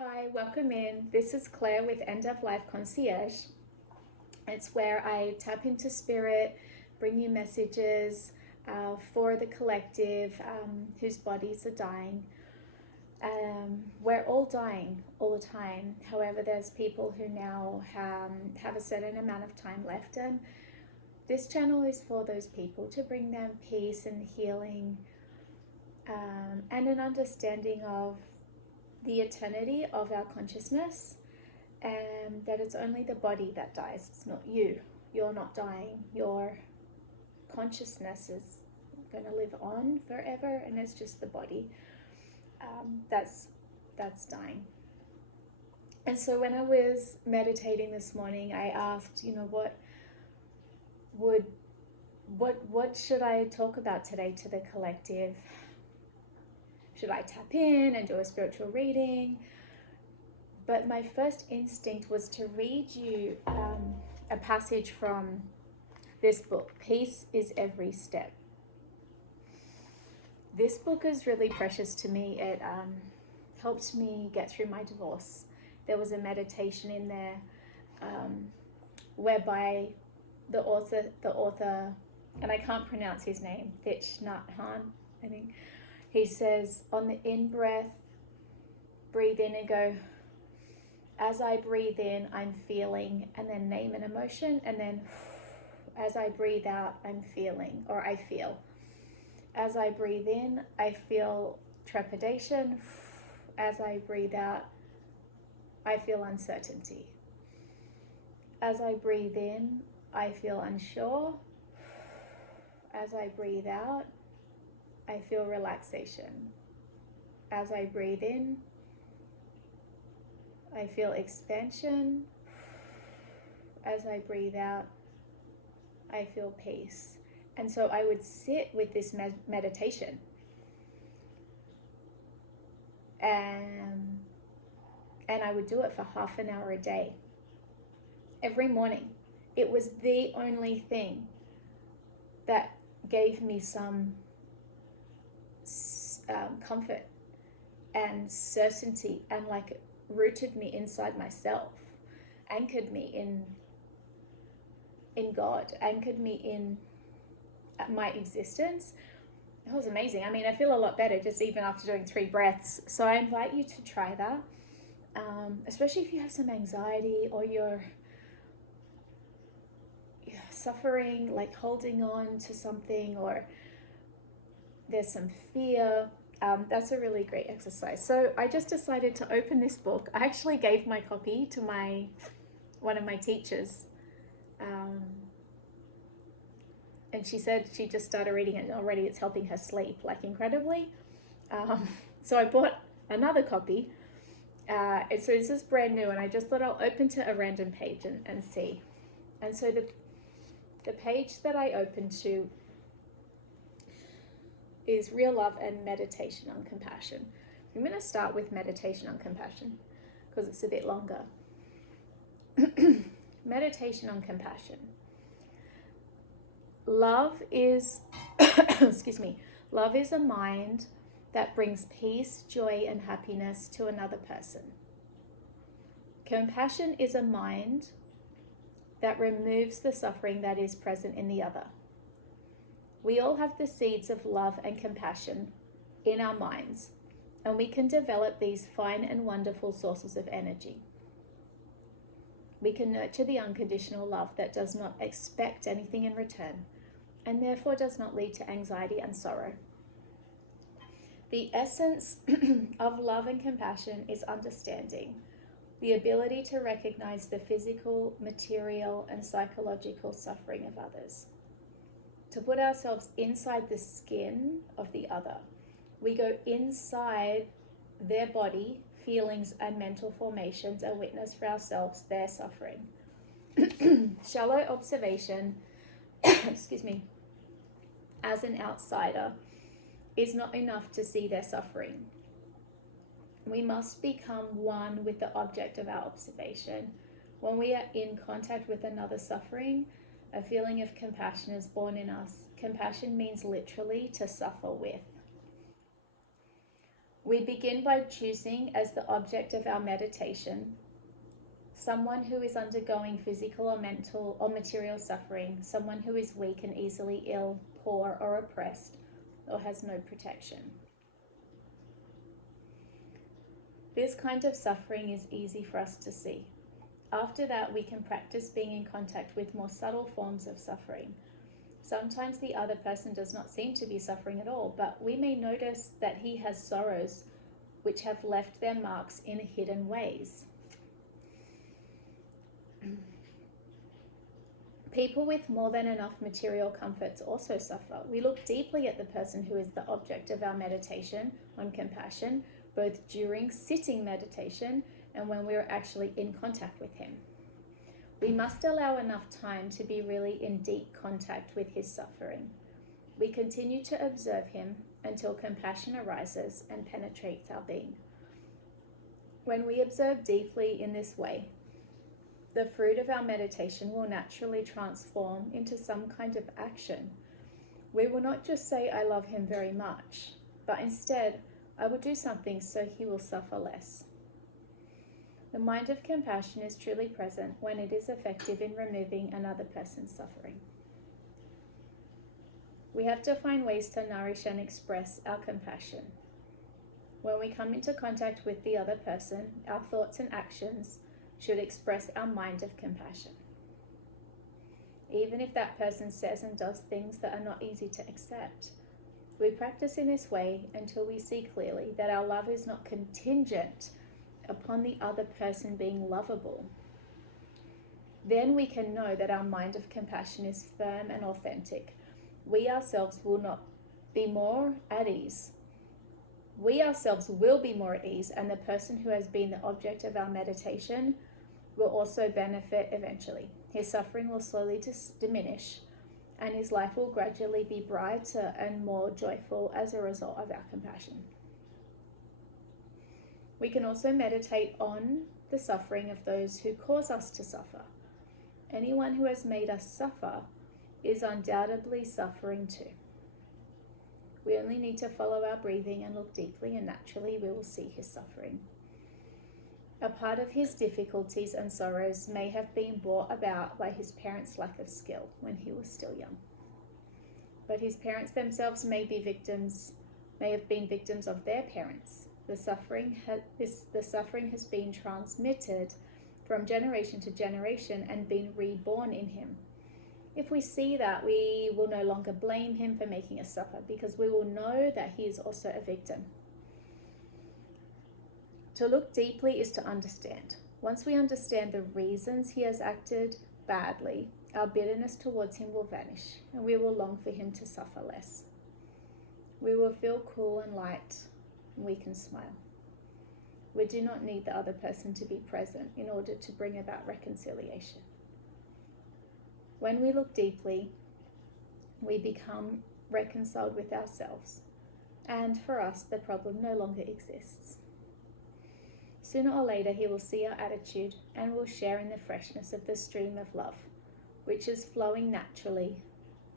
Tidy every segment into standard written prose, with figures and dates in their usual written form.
Hi, welcome in. This is Claire with End of Life Concierge. It's where I tap into spirit, bring you messages for the collective whose bodies are dying. We're all dying all the time. However, there's people who now have a certain amount of time left, and this channel is for those people to bring them peace and healing and an understanding of the eternity of our consciousness, and that it's only the body that dies. It's not you. You're not dying. Your consciousness is going to live on forever, and it's just the body that's dying. And so when I was meditating this morning, I asked, what should I talk about today to the collective? Should I tap in and do a spiritual reading? But my first instinct was to read you a passage from this book, Peace is Every Step. This book is really precious to me. It helped me get through my divorce. There was a meditation in there whereby the author, and I can't pronounce his name, Thich Nhat Hanh, I think. He says, on the in-breath, breathe in and go, as I breathe in, I'm feeling, and then name an emotion, and then as I breathe out, I'm feeling, or I feel. As I breathe in, I feel trepidation. As I breathe out, I feel uncertainty. As I breathe in, I feel unsure. As I breathe out, I feel relaxation. As I breathe in, I feel expansion. As I breathe out, I feel peace. And so I would sit with this meditation. And I would do it for half an hour a day. Every morning. It was the only thing that gave me some comfort and certainty, and like rooted me inside myself, anchored me in God, anchored me in my existence. It was amazing. I mean, I feel a lot better just even after doing 3 breaths. So I invite you to try that, especially if you have some anxiety or you're suffering, like holding on to something, or there's some fear. That's a really great exercise. So I just decided to open this book. I actually gave my copy to one of my teachers, and she said she just started reading it and already it's helping her sleep, like incredibly. So I bought another copy. So this is brand new, and I just thought I'll open to a random page and see. And so the page that I opened to is Real Love and Meditation on Compassion. I'm going to start with Meditation on Compassion because it's a bit longer. Meditation on Compassion. Love is, excuse me, love is a mind that brings peace, joy, and happiness to another person. Compassion is a mind that removes the suffering that is present in the other. We all have the seeds of love and compassion in our minds, and we can develop these fine and wonderful sources of energy. We can nurture the unconditional love that does not expect anything in return, and therefore does not lead to anxiety and sorrow. The essence of love and compassion is understanding, the ability to recognize the physical, material, and psychological suffering of others. To put ourselves inside the skin of the other. We go inside their body, feelings, and mental formations and witness for ourselves their suffering. Shallow observation, excuse me, as an outsider is not enough to see their suffering. We must become one with the object of our observation. When we are in contact with another suffering, a feeling of compassion is born in us. Compassion means literally to suffer with. We begin by choosing as the object of our meditation someone who is undergoing physical or mental or material suffering, someone who is weak and easily ill, poor or oppressed, or has no protection. This kind of suffering is easy for us to see. After that, we can practice being in contact with more subtle forms of suffering. Sometimes the other person does not seem to be suffering at all, but we may notice that he has sorrows which have left their marks in hidden ways. People with more than enough material comforts also suffer. We look deeply at the person who is the object of our meditation on compassion, both during sitting meditation and when we are actually in contact with him. We must allow enough time to be really in deep contact with his suffering. We continue to observe him until compassion arises and penetrates our being. When we observe deeply in this way, the fruit of our meditation will naturally transform into some kind of action. We will not just say, I love him very much, but instead, I will do something so he will suffer less. The mind of compassion is truly present when it is effective in removing another person's suffering. We have to find ways to nourish and express our compassion. When we come into contact with the other person, our thoughts and actions should express our mind of compassion. Even if that person says and does things that are not easy to accept, we practice in this way until we see clearly that our love is not contingent upon the other person being lovable. Then we can know that our mind of compassion is firm and authentic. We ourselves will not be more at ease. We ourselves will be more at ease, and the person who has been the object of our meditation will also benefit eventually. His suffering will slowly diminish, and his life will gradually be brighter and more joyful as a result of our compassion. We can also meditate on the suffering of those who cause us to suffer. Anyone who has made us suffer is undoubtedly suffering too. We only need to follow our breathing and look deeply, and naturally we will see his suffering. A part of his difficulties and sorrows may have been brought about by his parents' lack of skill when he was still young. But his parents themselves may have been victims of their parents. The suffering has been transmitted from generation to generation and been reborn in him. If we see that, we will no longer blame him for making us suffer, because we will know that he is also a victim. To look deeply is to understand. Once we understand the reasons he has acted badly, our bitterness towards him will vanish, and we will long for him to suffer less. We will feel cool and light, and we can smile. We do not need the other person to be present in order to bring about reconciliation. When we look deeply, we become reconciled with ourselves, and for us, the problem no longer exists. Sooner or later, he will see our attitude and will share in the freshness of the stream of love, which is flowing naturally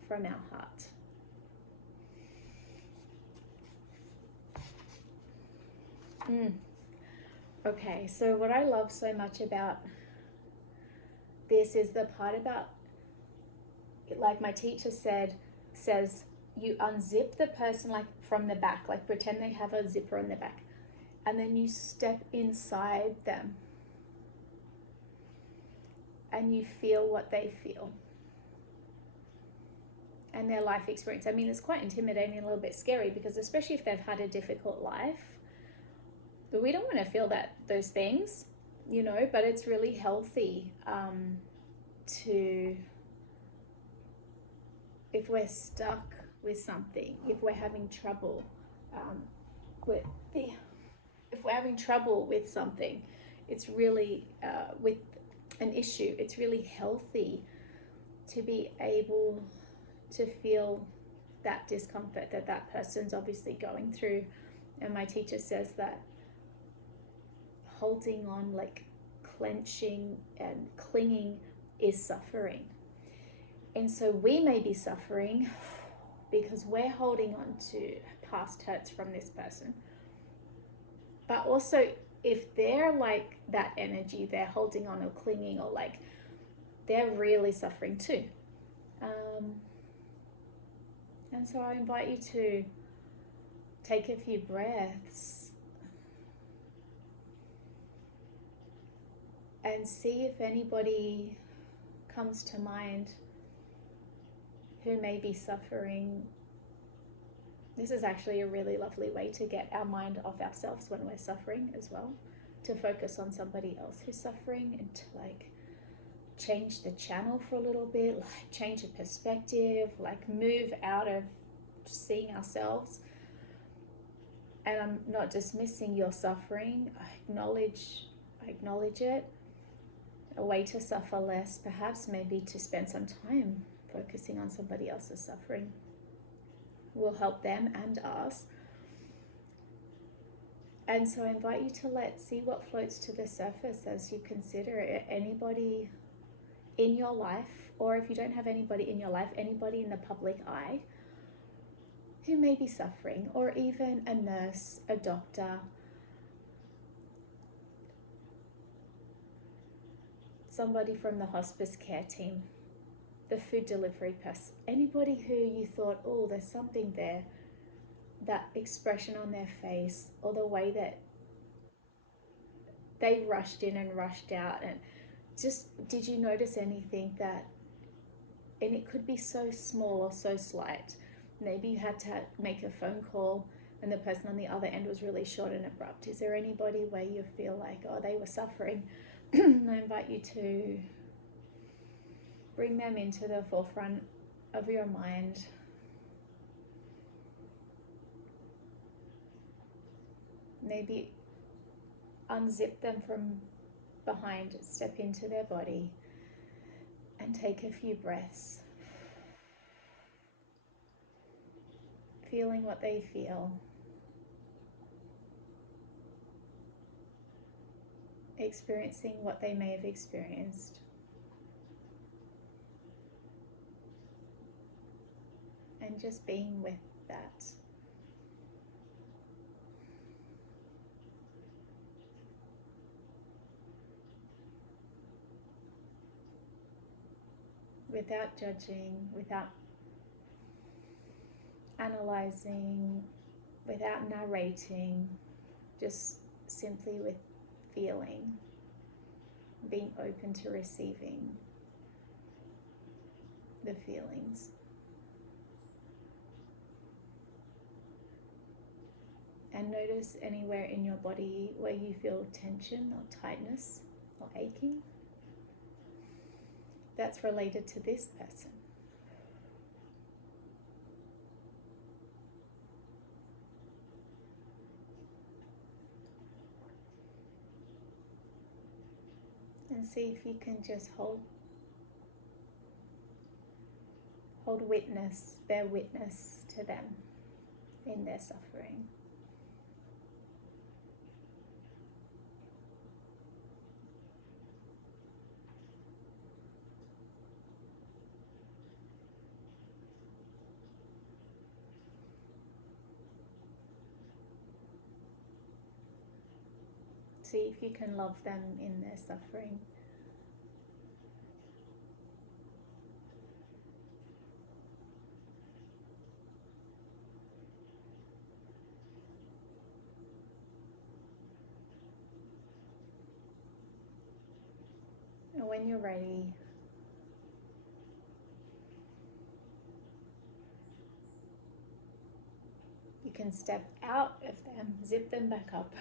from our heart. Okay, so what I love so much about this is the part about, like my teacher says, you unzip the person like from the back, like pretend they have a zipper in the back, and then you step inside them and you feel what they feel and their life experience. I mean, it's quite intimidating and a little bit scary, because especially if they've had a difficult life, but we don't want to feel those things, but it's really healthy to, if we're stuck with something, if we're having trouble if we're having trouble with something, it's really with an issue, it's really healthy to be able to feel that discomfort that person's obviously going through. And my teacher says that holding on, like clenching and clinging, is suffering. And so we may be suffering because we're holding on to past hurts from this person. But also, if they're like that energy, they're holding on or clinging, or like they're really suffering too. And so I invite you to take a few breaths and see if anybody comes to mind who may be suffering. This is actually a really lovely way to get our mind off ourselves when we're suffering as well, to focus on somebody else who's suffering and to like change the channel for a little bit, like change the perspective, like move out of seeing ourselves. And I'm not dismissing your suffering. I acknowledge it. A way to suffer less, perhaps maybe to spend some time focusing on somebody else's suffering, will help them and us. And so I invite you to see what floats to the surface as you consider it. Anybody in your life, or if you don't have anybody in your life, anybody in the public eye who may be suffering, or even a nurse, a doctor, somebody from the hospice care team, the food delivery person, anybody who you thought, oh, there's something there, that expression on their face, or the way that they rushed in and rushed out, and just, did you notice anything that, and it could be so small or so slight. Maybe you had to make a phone call and the person on the other end was really short and abrupt. Is there anybody where you feel like, oh, they were suffering? And I invite you to bring them into the forefront of your mind. Maybe unzip them from behind, step into their body and take a few breaths, feeling what they feel, experiencing what they may have experienced. And just being with that. Without judging, without analyzing, without narrating, just simply with feeling, being open to receiving the feelings. And notice anywhere in your body where you feel tension or tightness or aching. That's related to this person. And see if you can just hold witness, bear witness to them in their suffering. See if you can love them in their suffering. And when you're ready, you can step out of them, zip them back up.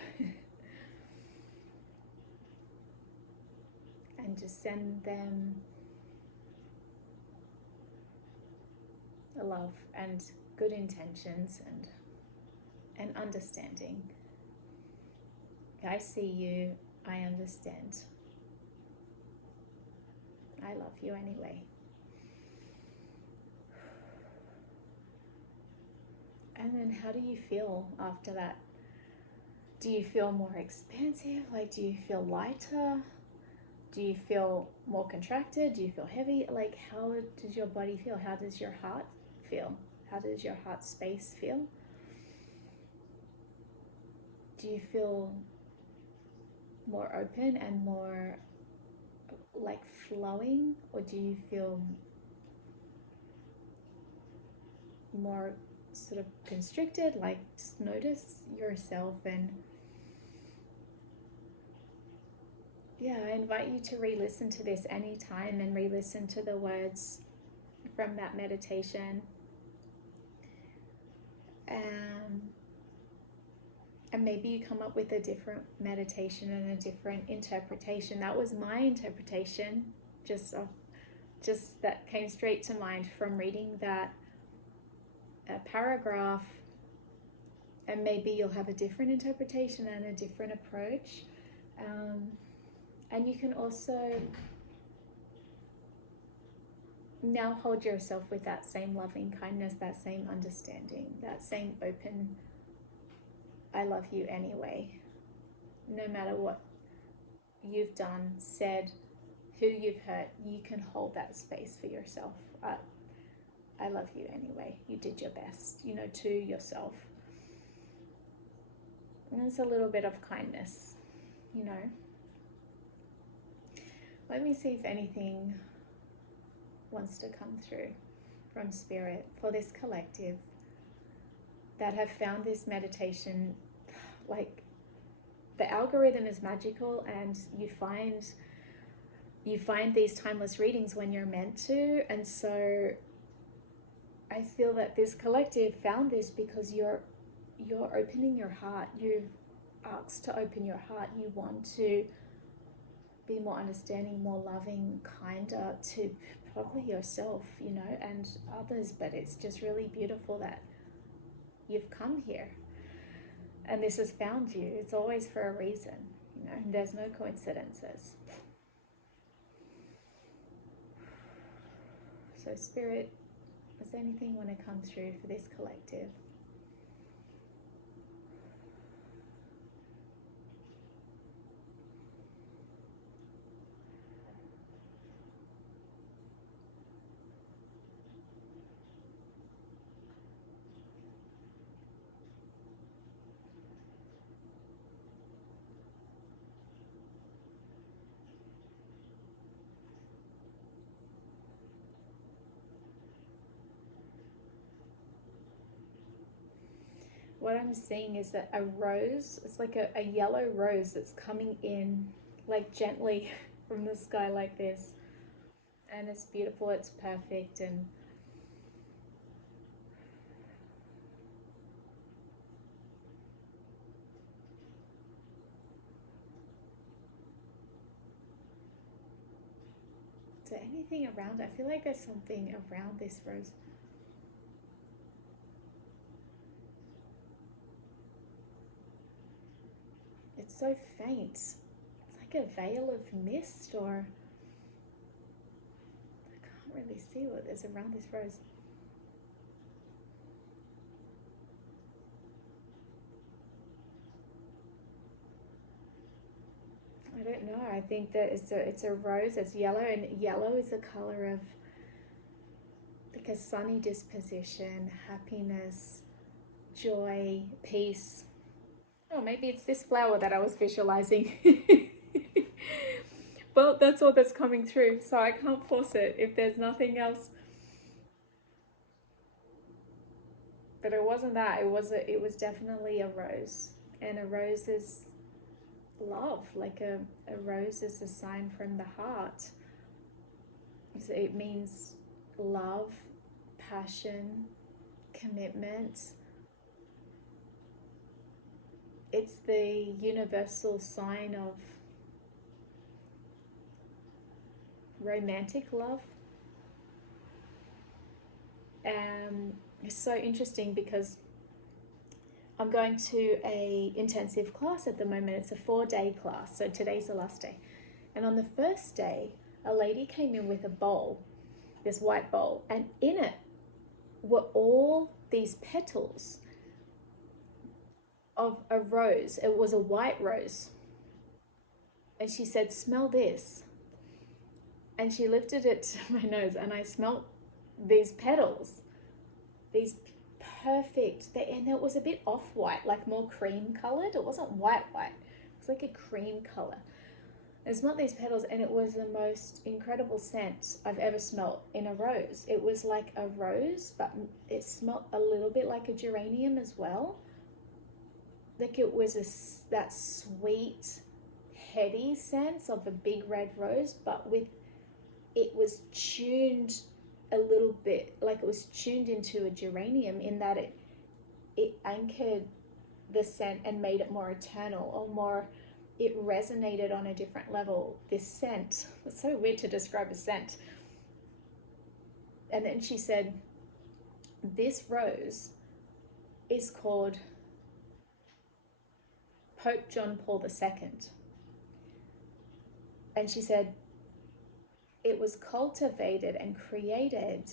And just send them love and good intentions and understanding. I see you, I understand. I love you anyway. And then how do you feel after that? Do you feel more expansive? Like, do you feel lighter? Do you feel more contracted? Do you feel heavy? Like, how does your body feel? How does your heart feel? How does your heart space feel? Do you feel more open and more like flowing, or do you feel more sort of constricted? Like, just notice yourself. And yeah, I invite you to re-listen to this anytime and re-listen to the words from that meditation. And maybe you come up with a different meditation and a different interpretation. That was my interpretation, just that came straight to mind from reading that paragraph. And maybe you'll have a different interpretation and a different approach. And you can also now hold yourself with that same loving kindness, that same understanding, that same open, I love you anyway. No matter what you've done, said, who you've hurt, you can hold that space for yourself. I love you anyway. You did your best, to yourself. And it's a little bit of kindness, Let me see if anything wants to come through from Spirit for this collective that have found this meditation. Like, the algorithm is magical, and you find these timeless readings when you're meant to. And so I feel that this collective found this because you're opening your heart. You've asked to open your heart. You want to be more understanding, more loving, kinder to probably yourself, and others. But it's just really beautiful that you've come here and this has found you. It's always for a reason, and there's no coincidences. So Spirit, does anything want to come through for this collective? What I'm seeing is that a rose, it's like a yellow rose that's coming in like gently from the sky like this. And it's beautiful, it's perfect. And is there anything around? I feel like there's something around this rose. It's so faint. It's like a veil of mist, or I can't really see what is around this rose. I don't know. I think that it's a rose. It's yellow, and yellow is the color of like a sunny disposition, happiness, joy, peace. Oh, maybe it's this flower that I was visualizing. Well, that's all that's coming through, so I can't force it if there's nothing else. But it wasn't that. It was definitely a rose. And a rose is love. Like a rose is a sign from the heart. So it means love, passion, commitment. It's the universal sign of romantic love. It's so interesting because I'm going to a intensive class at the moment. It's a 4-day class, so today's the last day. And on the first day, a lady came in with a bowl, this white bowl, and in it were all these petals of a rose. It was a white rose. And she said, smell this. And she lifted it to my nose, and I smelt these petals, these perfect. And it was a bit off-white, like more cream colored. It wasn't white. It was like a cream color. I smelled these petals, and it was the most incredible scent I've ever smelled in a rose. It was like a rose, but it smelled a little bit like a geranium as well. Like it was that sweet, heady sense of a big red rose, but it was tuned a little bit, like it was tuned into a geranium, in that it anchored the scent and made it more eternal, or more, it resonated on a different level, this scent. It's so weird to describe a scent. And then she said, this rose is called Pope John Paul II. And she said, it was cultivated and created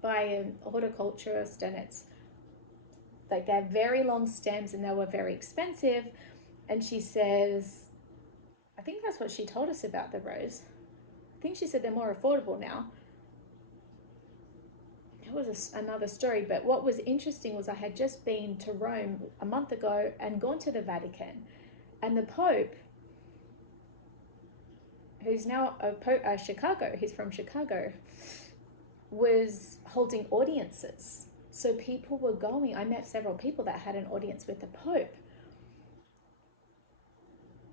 by an horticulturist, and it's like they have very long stems and they were very expensive. And she says, I think that's what she told us about the rose. I think she said they're more affordable now. It was another story, but what was interesting was I had just been to Rome a month ago and gone to the Vatican, and the Pope, who's now Chicago, he's from Chicago, was holding audiences. So people were going. I met several people that had an audience with the Pope.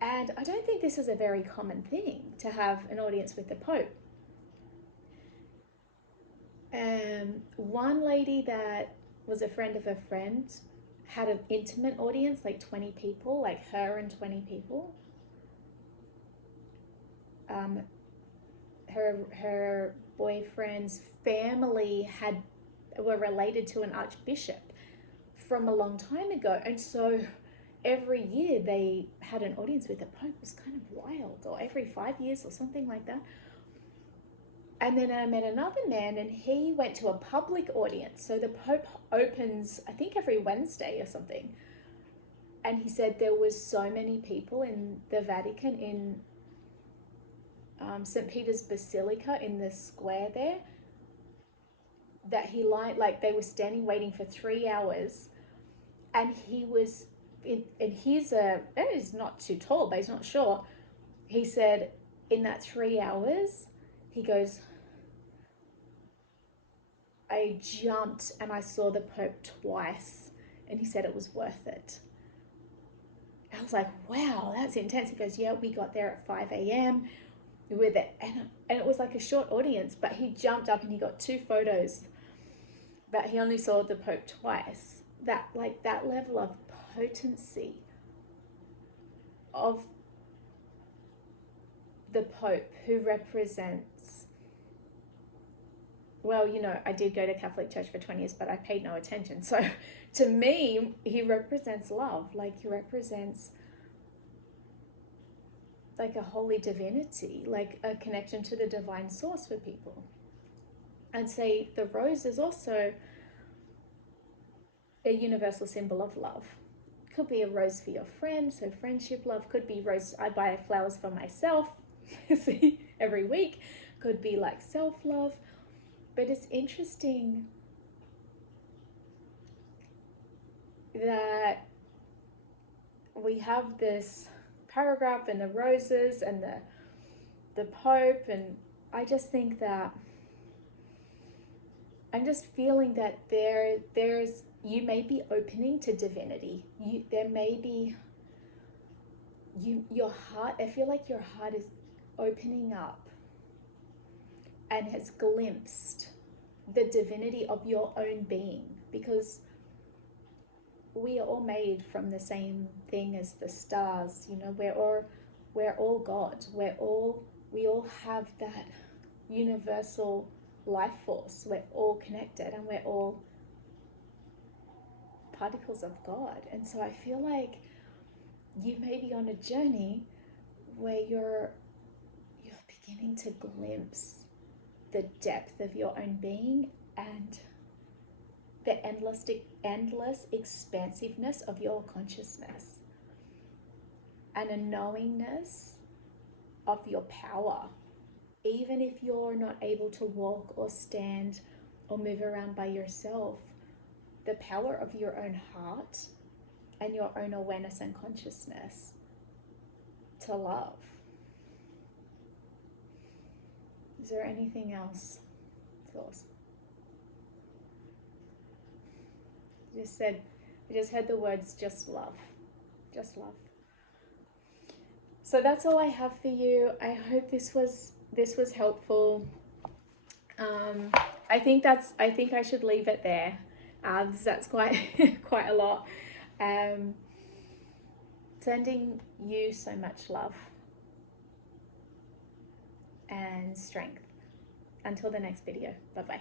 And I don't think this is a very common thing, to have an audience with the Pope. One lady that was a friend of a friend had an intimate audience, like 20 people, like her and 20 people. Her boyfriend's family were related to an archbishop from a long time ago, and so every year they had an audience with the Pope. It was kind of wild, or every 5 years or something like that. And then I met another man, and he went to a public audience. So the Pope opens, I think, every Wednesday or something, and he said there was so many people in the Vatican, in St. Peter's Basilica, in the square there, that he like they were standing waiting for 3 hours, and he was he's not too tall, but he's not short. He said in that 3 hours, he goes, I jumped and I saw the Pope twice, and he said it was worth it. I was like, wow, that's intense. He goes, yeah, we got there at 5 a.m. with it, and it was like a short audience, but he jumped up and he got 2 photos, but he only saw the Pope twice. That level of potency of the Pope, who represents, well, I did go to Catholic Church for 20 years, but I paid no attention. So to me, he represents love. Like, he represents like a holy divinity, like a connection to the divine source for people. I'd say the rose is also a universal symbol of love. Could be a rose for your friend, so friendship love. Could be rose, I buy flowers for myself see, every week. Could be like self-love. But it's interesting that we have this paragraph and the roses and the Pope, and I just think that I'm just feeling that there's you may be opening to divinity. There may be your heart. I feel like your heart is opening up and has glimpsed the divinity of your own being, because we are all made from the same thing as the stars. We're all God. We all have that universal life force. We're all connected, and we're all particles of God. And so I feel like you may be on a journey where you're beginning to glimpse the depth of your own being and the endless expansiveness of your consciousness, and a knowingness of your power even if you're not able to walk or stand or move around by yourself, the power of your own heart and your own awareness and consciousness to love. Is there anything else? Thoughts? I just heard the words just love. Just love. So that's all I have for you. I hope this was helpful. I think I should leave it there. That's quite quite a lot. Sending you so much love and strength. Until the next video. Bye-bye.